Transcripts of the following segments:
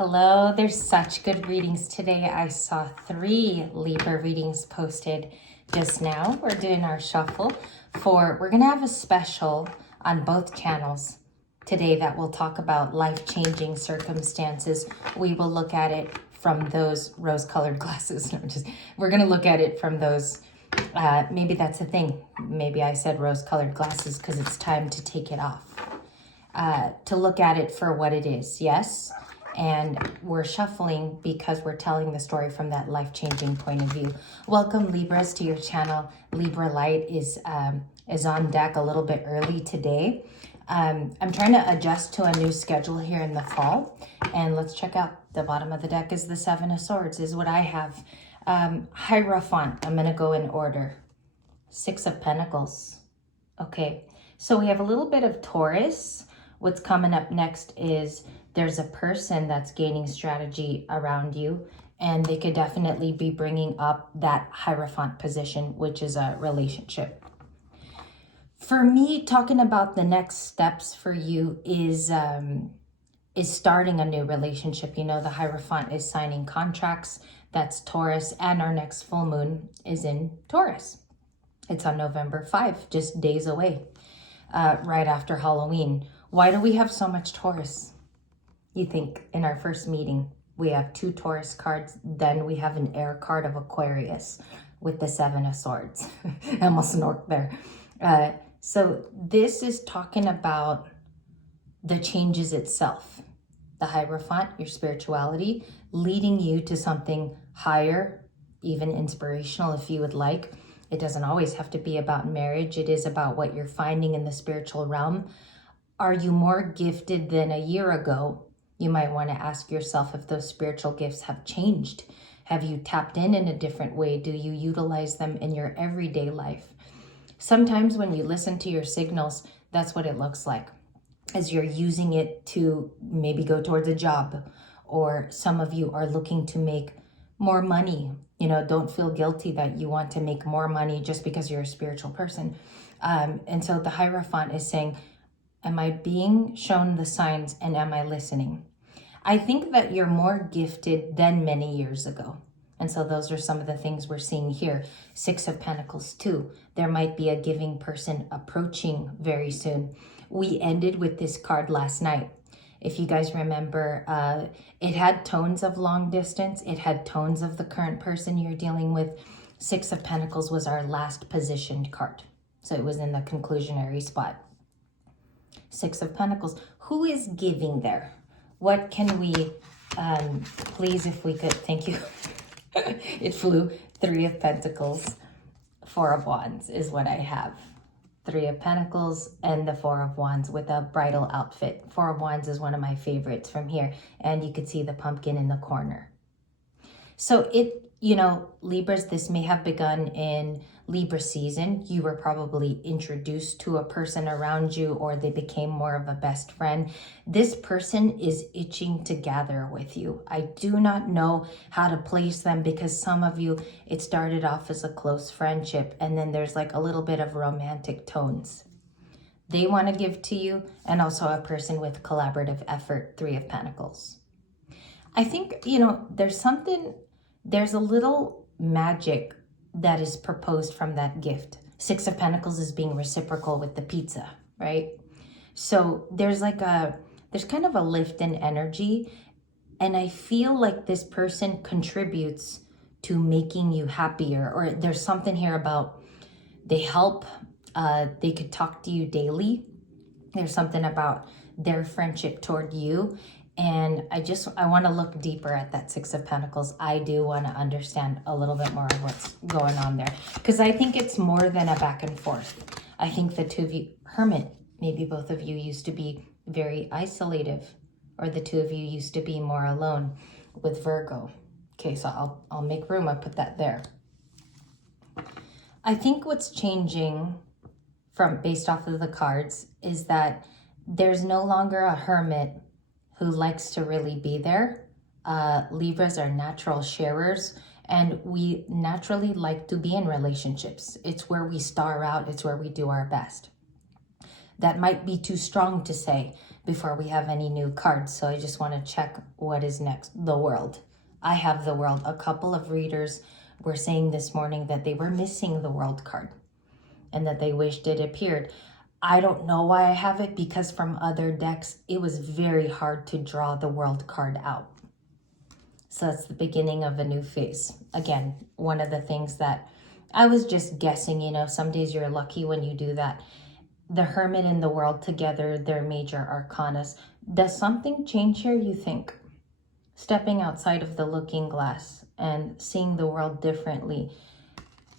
Hello, there's such good readings today. I saw 3 Libra readings posted just now. We're doing our shuffle we're going to have a special on both channels today that will talk about life-changing circumstances. We will look at it from those rose-colored glasses. We're going to look at it from those, maybe that's a thing. Maybe I said rose-colored glasses because it's time to take it off. To look at it for what it is, yes? And we're shuffling because we're telling the story from that life-changing point of view. Welcome, Libras, to your channel. Libra Light is on deck a little bit early today. I'm trying to adjust to a new schedule here in the fall. And let's check out the bottom of the deck is the 7 of Swords, is what I have. Hierophant, I'm going to go in order. 6 of Pentacles. Okay, so we have a little bit of Taurus. What's coming up next is there's a person that's gaining strategy around you, and they could definitely be bringing up that Hierophant position, which is a relationship. For me, talking about the next steps for you is starting a new relationship. You know, the Hierophant is signing contracts. That's Taurus, and our next full moon is in Taurus. It's on November 5, just days away, right after Halloween. Why do we have so much Taurus? You think in our first meeting, we have 2 Taurus cards, then we have an air card of Aquarius with the 7 of Swords. I almost snorked there. So this is talking about the changes itself. The Hierophant, your spirituality, leading you to something higher, even inspirational if you would like. It doesn't always have to be about marriage. It is about what you're finding in the spiritual realm. Are you more gifted than a year ago? You might want to ask yourself if those spiritual gifts have changed. Have you tapped in a different way? Do you utilize them in your everyday life? Sometimes when you listen to your signals, that's what it looks like, as you're using it to maybe go towards a job, or some of you are looking to make more money. You know, don't feel guilty that you want to make more money just because you're a spiritual person. And so the Hierophant is saying, am I being shown the signs and am I listening? I think that you're more gifted than many years ago. And so those are some of the things we're seeing here. 6 of Pentacles too. There might be a giving person approaching very soon. We ended with this card last night. If you guys remember, it had tones of long distance. It had tones of the current person you're dealing with. 6 of Pentacles was our last positioned card. So it was in the conclusionary spot. 6 of Pentacles. Who is giving there? What can we, please, if we could, thank you. It flew. 3 of Pentacles, 4 of Wands is what I have. 3 of Pentacles and the 4 of Wands with a bridal outfit. 4 of Wands is one of my favorites from here. And you could see the pumpkin in the corner. So Libras, this may have begun in Libra season. You were probably introduced to a person around you, or they became more of a best friend. This person is itching to gather with you. I do not know how to place them because some of you, it started off as a close friendship and then there's like a little bit of romantic tones. They want to give to you, and also a person with collaborative effort, 3 of Pentacles. I think, there's a little magic that is proposed from that gift. 6 of Pentacles is being reciprocal with the pizza, right? So there's kind of a lift in energy. And I feel like this person contributes to making you happier, or there's something here about they help, they could talk to you daily. There's something about their friendship toward you. And I want to look deeper at that 6 of Pentacles. I do want to understand a little bit more of what's going on there. Because I think it's more than a back and forth. I think the 2 of you, Hermit, maybe both of you used to be very isolative. Or the 2 of you used to be more alone with Virgo. Okay, so I'll make room. I'll put that there. I think what's changing based off of the cards is that there's no longer a hermit who likes to really be there. Libras are natural sharers, and we naturally like to be in relationships. It's where we star out. It's where we do our best. That might be too strong to say, before we have any new cards. So I just want to check what is next. The World. I have the World. A couple of readers were saying this morning that they were missing the World card and that they wished it appeared. I don't know why I have it, because from other decks, it was very hard to draw the World card out. So that's the beginning of a new phase. Again, one of the things that I was just guessing, you know, some days you're lucky when you do that. The Hermit and the World together, their major arcanas. Does something change here, you think? Stepping outside of the looking glass and seeing the world differently.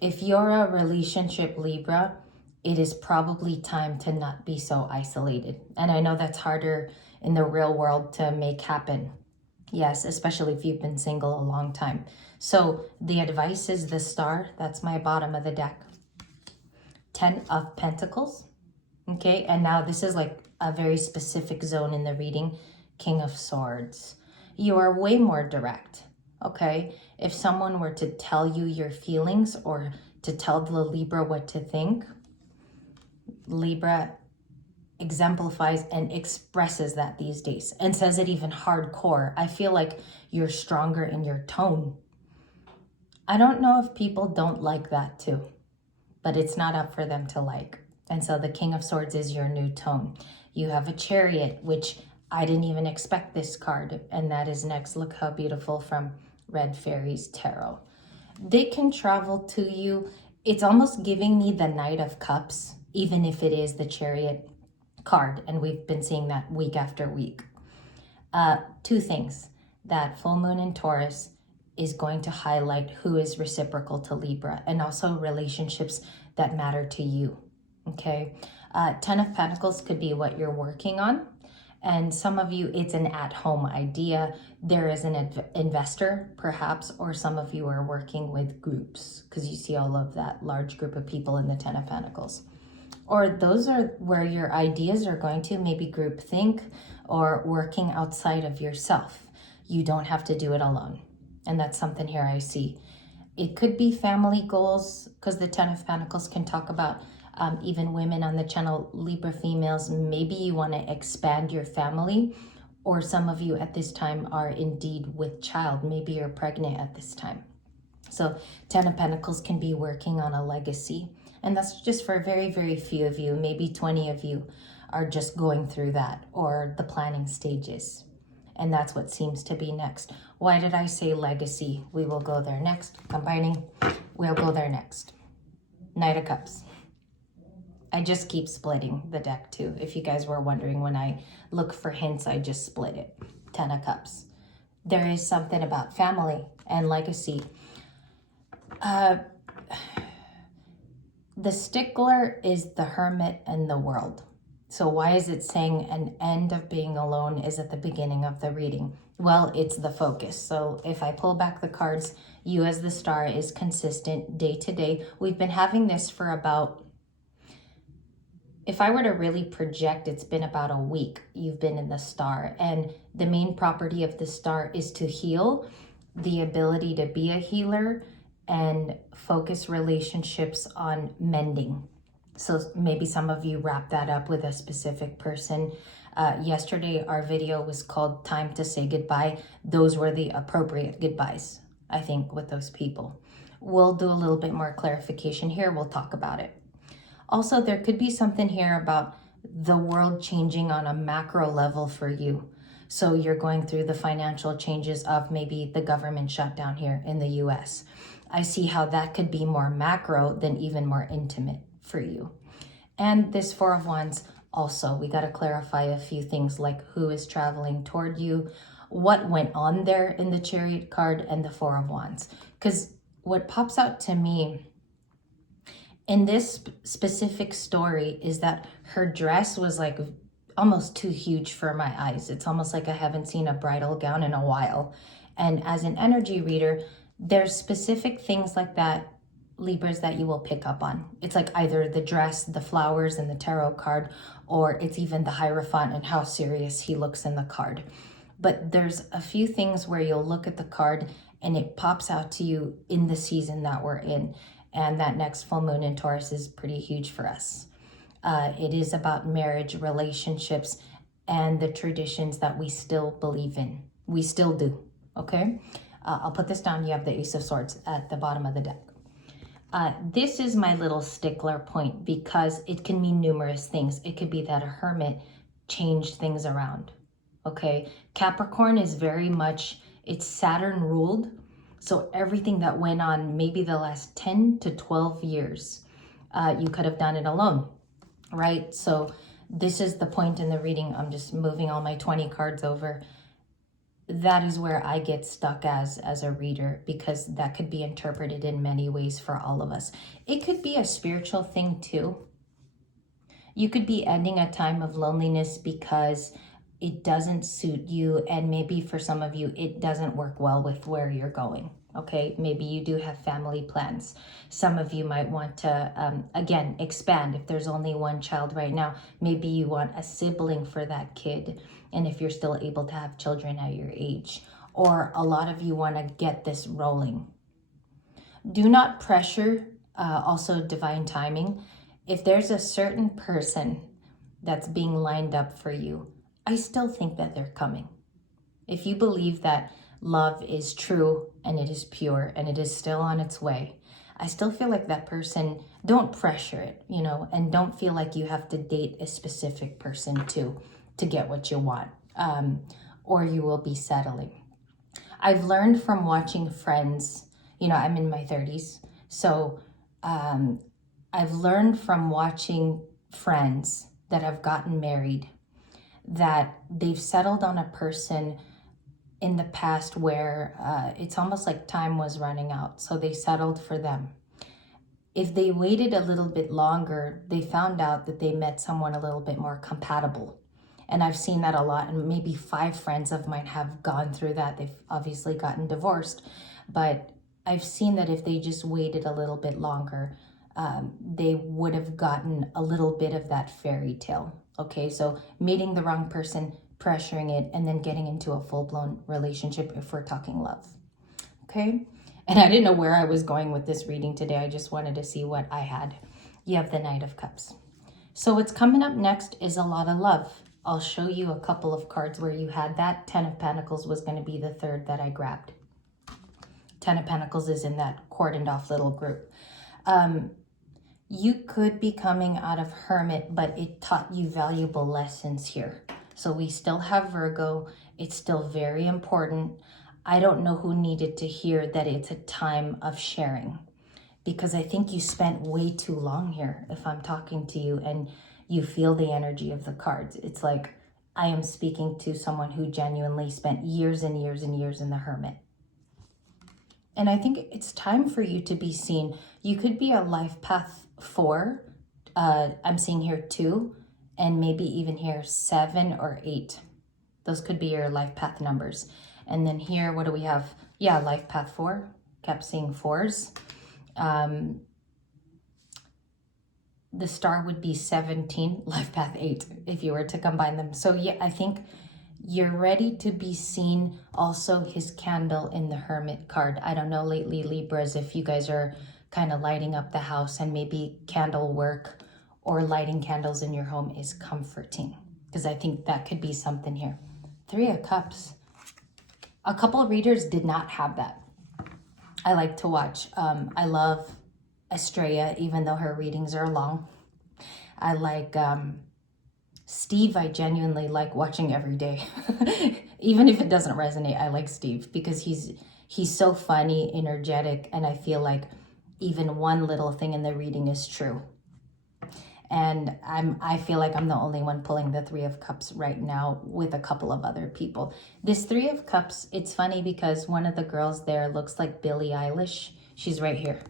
If you're a relationship Libra, it is probably time to not be so isolated. And I know that's harder in the real world to make happen. Yes, especially if you've been single a long time. So the advice is the Star. That's my bottom of the deck. 10 of Pentacles. Okay, and now this is like a very specific zone in the reading. King of Swords. You are way more direct. Okay, if someone were to tell you your feelings or to tell the Libra what to think, Libra exemplifies and expresses that these days and says it even hardcore. I feel like you're stronger in your tone. I don't know if people don't like that too, but it's not up for them to like. And so the King of Swords is your new tone. You have a Chariot, which I didn't even expect this card. And that is next. Look how beautiful, from Red Fairies Tarot. They can travel to you. It's almost giving me the Knight of Cups, even if it is the Chariot card. And we've been seeing that week after week. Two things. That full moon in Taurus is going to highlight who is reciprocal to Libra, and also relationships that matter to you. Okay, 10 of Pentacles could be what you're working on. And some of you, it's an at-home idea. There is an investor, perhaps, or some of you are working with groups because you see all of that large group of people in the 10 of Pentacles. Or those are where your ideas are going to, maybe group think or working outside of yourself. You don't have to do it alone. And that's something here I see. It could be family goals, because the 10 of Pentacles can talk about even women on the channel, Libra females. Maybe you want to expand your family, or some of you at this time are indeed with child. Maybe you're pregnant at this time. So 10 of Pentacles can be working on a legacy. And that's just for very, very few of you. Maybe 20 of you are just going through that, or the planning stages. And that's what seems to be next. Why did I say legacy? We will go there next. Combining, we'll go there next. Knight of Cups. I just keep splitting the deck too. If you guys were wondering, when I look for hints, I just split it. 10 of Cups. There is something about family and legacy. The stickler is the Hermit and the World. So why is it saying an end of being alone is at the beginning of the reading? Well, it's the focus. So if I pull back the cards, you as the Star is consistent day to day. We've been having this for about, if I were to really project, it's been about a week you've been in the Star. And the main property of the Star is to heal, the ability to be a healer, and focus relationships on mending. So maybe some of you wrap that up with a specific person. Yesterday, our video was called Time to Say Goodbye. Those were the appropriate goodbyes, I think, with those people. We'll do a little bit more clarification here. We'll talk about it. Also, there could be something here about the world changing on a macro level for you. So you're going through the financial changes of maybe the government shutdown here in the US. I see how that could be more macro than even more intimate for you. And this Four of Wands also, we got to clarify a few things, like who is traveling toward you, what went on there in the Chariot card, and the Four of Wands. Because what pops out to me in this specific story is that her dress was like almost too huge for my eyes. It's almost like I haven't seen a bridal gown in a while. And as an energy reader, there's specific things like that, Libras, that you will pick up on. It's like either the dress, the flowers in the tarot card, or it's even the Hierophant and how serious he looks in the card. But there's a few things where you'll look at the card and it pops out to you in the season that we're in. And that next full moon in Taurus is pretty huge for us. It is about marriage, relationships, and the traditions that we still believe in. We still do, okay? I'll put this down. You have the Ace of Swords at the bottom of the deck. This is my little stickler point because it can mean numerous things. It could be that a hermit changed things around, okay? Capricorn is very much, it's Saturn ruled. So everything that went on maybe the last 10 to 12 years, you could have done it alone, right? So this is the point in the reading. I'm just moving all my 20 cards over. That is where I get stuck as a reader, because that could be interpreted in many ways for all of us. It could be a spiritual thing too. You could be ending a time of loneliness because it doesn't suit you, and maybe for some of you it doesn't work well with where you're going. Okay, maybe you do have family plans. Some of you might want to again expand. If there's only one child right now, maybe you want a sibling for that kid, and if you're still able to have children at your age, or a lot of you want to get this rolling. Do not pressure, also divine timing. If there's a certain person that's being lined up for you, I still think that they're coming. If you believe that love is true and it is pure and it is still on its way, I still feel like that person, don't pressure it, you know, and don't feel like you have to date a specific person to get what you want, or you will be settling. I've learned from watching friends, you know, I'm in my 30s, so I've learned from watching friends that have gotten married that they've settled on a person in the past where it's almost like time was running out, so they settled for them. If they waited a little bit longer, they found out that they met someone a little bit more compatible. And I've seen that a lot, and maybe 5 friends of mine have gone through that. They've obviously gotten divorced, but I've seen that if they just waited a little bit longer, they would have gotten a little bit of that fairy tale. Okay, so meeting the wrong person, pressuring it, and then getting into a full-blown relationship if we're talking love. Okay, and I didn't know where I was going with this reading today. I just wanted to see what I had. You have the Knight of Cups. So what's coming up next is a lot of love. I'll show you a couple of cards where you had that. 10 of Pentacles was going to be the third that I grabbed. 10 of Pentacles is in that cordoned off little group. You could be coming out of Hermit, but it taught you valuable lessons here. So we still have Virgo. It's still very important. I don't know who needed to hear that it's a time of sharing, because I think you spent way too long here if I'm talking to you and you feel the energy of the cards. It's like I am speaking to someone who genuinely spent years and years and years in the Hermit. And I think it's time for you to be seen. You could be a life path 4. I'm seeing here 2, and maybe even here 7 or 8. Those could be your life path numbers. And then here, what do we have? Yeah, life path 4. Kept seeing 4s. The star would be 17, life path 8, if you were to combine them. So yeah, I think you're ready to be seen. Also, his candle in the Hermit card. I don't know lately, Libras, if you guys are kind of lighting up the house, and maybe candle work or lighting candles in your home is comforting, because I think that could be something here. 3 of Cups. A couple of readers did not have that. I like to watch. I love Estrella, even though her readings are long. I like Steve. I genuinely like watching every day. Even if it doesn't resonate, I like Steve because he's so funny, energetic, and I feel like even one little thing in the reading is true. And I feel like I'm the only one pulling the 3 of Cups right now with a couple of other people. This 3 of Cups, it's funny because one of the girls there looks like Billie Eilish. She's right here.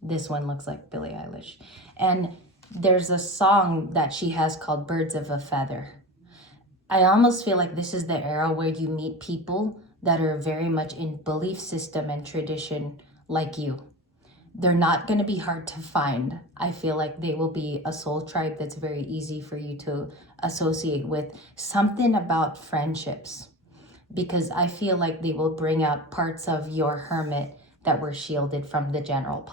This one looks like Billie Eilish. And there's a song that she has called Birds of a Feather. I almost feel like this is the era where you meet people that are very much in belief system and tradition like you. They're not going to be hard to find. I feel like they will be a soul tribe that's very easy for you to associate with. Something about friendships, because I feel like they will bring out parts of your Hermit that were shielded from the general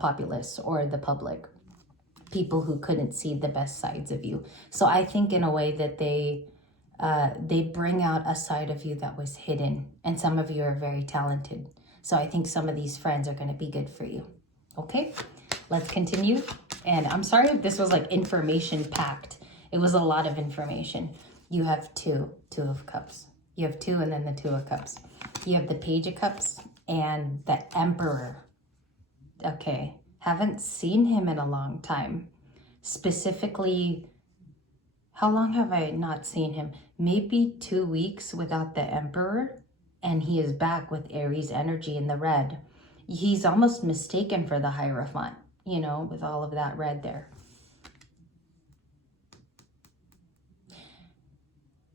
populace or the public, people who couldn't see the best sides of you. So I think in a way that they they bring out a side of you that was hidden. And some of you are very talented. So I think some of these friends are going to be good for you. Okay, let's continue. And I'm sorry if this was like information packed. It was a lot of information. You have two of cups. You have two and then the two of cups. You have the page of cups and the emperor. Okay, haven't seen him in a long time. Specifically, how long have I not seen him? Maybe 2 weeks without the emperor, and he is back with Aries energy in the red. He's almost mistaken for the Hierophant, you know, with all of that red there.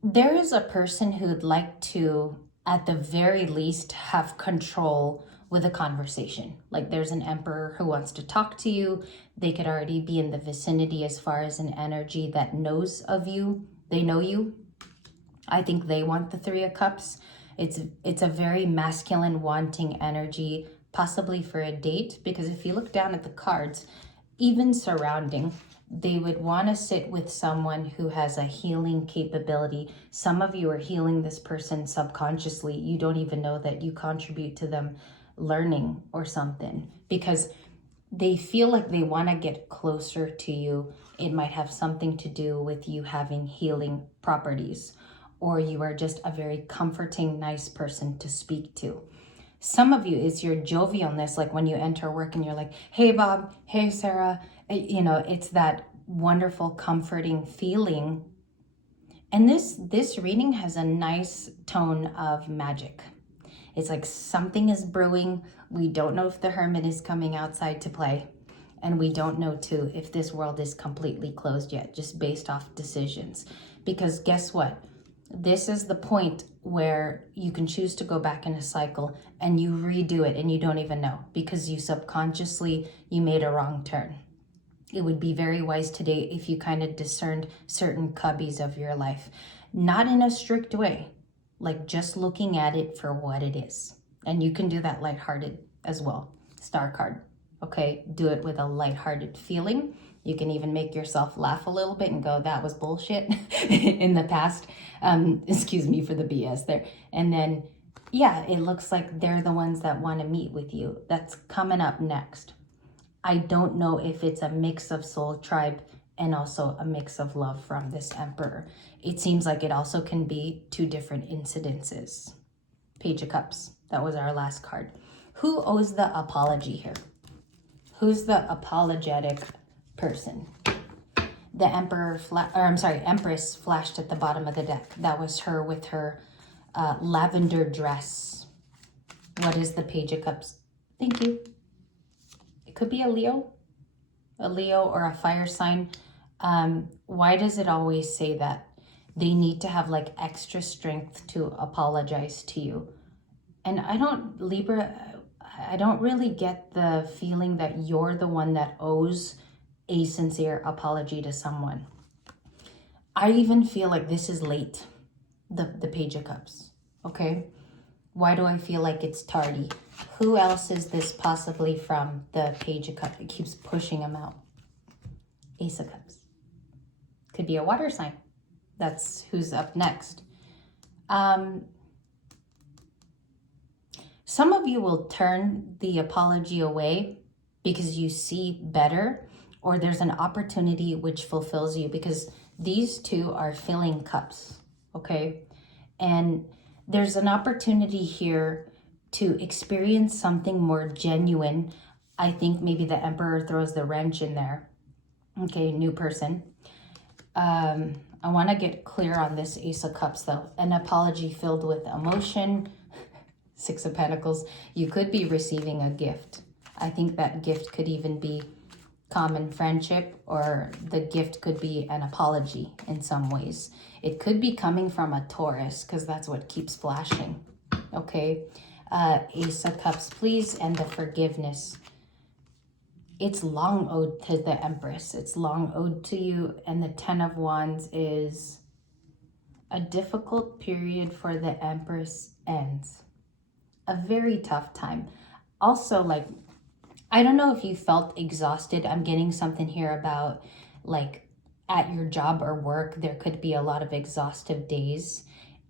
There is a person who'd like to, at the very least, have control with a conversation. Like there's an emperor who wants to talk to you. They could already be in the vicinity as far as an energy that knows of you. They know you. I think they want the Three of Cups. It's a very masculine wanting energy, possibly for a date, because if you look down at the cards, even surrounding, they would want to sit with someone who has a healing capability. Some of you are healing this person subconsciously. You don't even know that you contribute to them learning or something, because they feel like they want to get closer to you. It might have something to do with you having healing properties, or you are just a very comforting, nice person to speak to. Some of you, it's your jovialness, like when you enter work and you're like, hey, Bob, hey, Sarah. You know, it's that wonderful, comforting feeling. And this reading has a nice tone of magic. It's like something is brewing. We don't know if the Hermit is coming outside to play. And we don't know, too, if this world is completely closed yet, just based off decisions. Because guess what? This is the point where you can choose to go back in a cycle and you redo it and you don't even know, because you subconsciously, you made a wrong turn. It would be very wise today if you kind of discerned certain cubbies of your life, not in a strict way, like just looking at it for what it is. And you can do that lighthearted as well. Star card. Okay, do it with a lighthearted feeling. You can even make yourself laugh a little bit and go, that was bullshit in the past. Excuse me for the BS there. And then, yeah, it looks like they're the ones that want to meet with you. That's coming up next. I don't know if it's a mix of soul tribe and also a mix of love from this emperor. It seems like it also can be two different incidences. Page of Cups. That was our last card. Who owes the apology here? Who's the apologetic person? The Empress flashed at the bottom of the deck. That was her with her lavender dress. What is the Page of Cups? Thank you. It could be a Leo or a fire sign. Why does it always say that? They need to have like extra strength to apologize to you. And Libra, I don't really get the feeling that you're the one that owes a sincere apology to someone. I even feel like this is late, the Page of Cups, okay? Why do I feel like it's tardy? Who else is this possibly from the Page of Cups? It keeps pushing them out. Ace of Cups. Could be a water sign. That's who's up next. Some of you will turn the apology away because you see better, or there's an opportunity which fulfills you, because these two are filling cups, okay? And there's an opportunity here to experience something more genuine. I think maybe the Emperor throws the wrench in there. Okay, new person. I want to get clear on this Ace of Cups, though. An apology filled with emotion. Six of Pentacles. You could be receiving a gift. I think that gift could even be common friendship, or the gift could be an apology in some ways. It could be coming from a Taurus, because that's what keeps flashing. Okay. Ace of Cups, please, and the forgiveness. It's long owed to the Empress. It's long owed to you. And the Ten of Wands is a difficult period for the Empress ends. A very tough time. Also, like, I don't know if you felt exhausted. I'm getting something here about like at your job or work, there could be a lot of exhaustive days.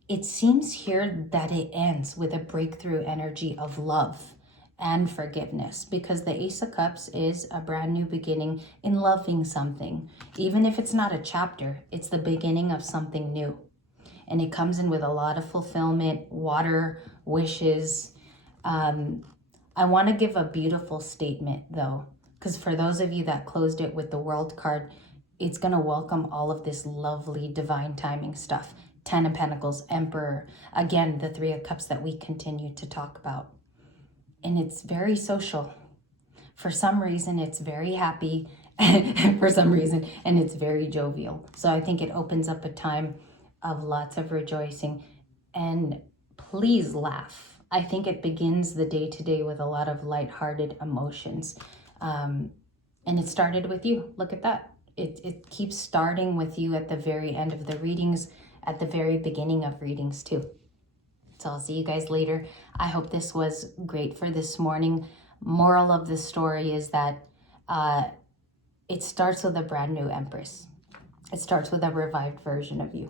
It seems here that it ends with a breakthrough energy of love and forgiveness, because the Ace of Cups is a brand new beginning in loving something. Even if it's not a chapter, it's the beginning of something new. And it comes in with a lot of fulfillment, water, wishes. I want to give a beautiful statement though, because for those of you that closed it with the World card, it's going to welcome all of this lovely divine timing stuff. 10 of Pentacles, Emperor, again, the 3 of Cups that we continue to talk about. And it's very social. For some reason, it's very happy for some reason, and it's very jovial. So I think it opens up a time of lots of rejoicing. And please laugh. I think it begins the day today with a lot of lighthearted emotions. And it started with you. Look at that. It keeps starting with you at the very end of the readings, at the very beginning of readings too. So I'll see you guys later. I hope this was great for this morning. Moral of the story is that it starts with a brand new Empress. It starts with a revived version of you.